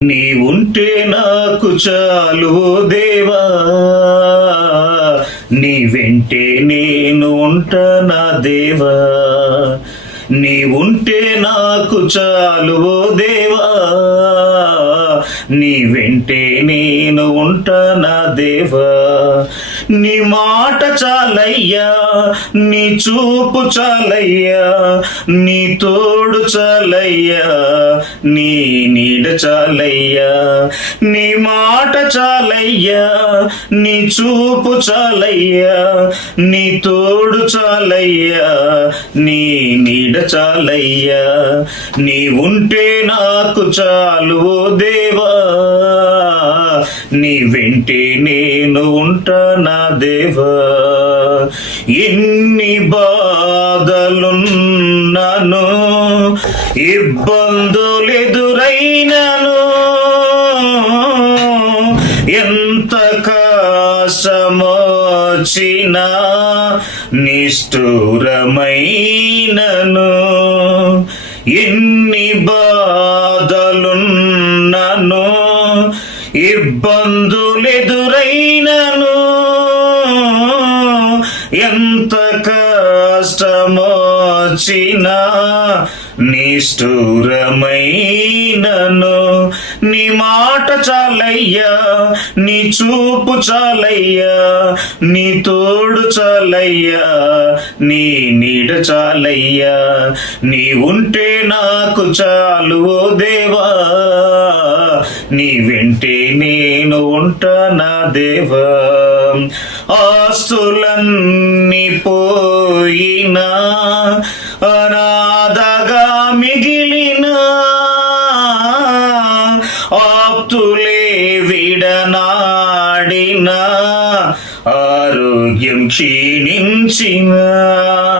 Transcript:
నీ ఉంటే నాకు చాలు దేవా, నీ వెంటే నేను ఉంటానా దేవా. నీ ఉంటే నాకు చాలు దేవా, నీ వెంటే నేను ఉంటానా దేవా. నీ మాట చాలయ్యా, నీ చూపు చాలయ్యా, నీ తోడు చాలయ్యా, నీ నీడ చాలయ్యా. నీ మాట చాలయ్యా, నీ చూపు చాలయ్యా, నీ తోడు చాలయ్యా, నీ నీడ చాలయ్యా. నీ ఉంటే నాకు చాలు దేవా, నీ వెంటే నేను ఉంటానా దేవా. ఎన్ని బాధలున్నను, ఇబ్బందులెదురైనను, ఎంత కష్టమొచ్చినా నిష్ఠురమైనను. ఎన్ని బాధలున్నను, ఇబ్బందులెదురైనను, ఎంత కష్టమొచ్చినా నిష్ఠురమైనను. నీ మాట చాలయ్యా, నీ చూపు చాలయ్యా, నీ తోడు చాలయ్యా, నీ నీడ చాలయ్యా. నీ ఉంటే నాకు చాలు దేవా, నీ వెంటే నేను ఉంటానా దేవా. ఆస్తులన్నీ పోయినా, అనాథగా మిగిలినా, ఆప్తులే విడనాడినా, ఆరోగ్యం క్షీణించినా,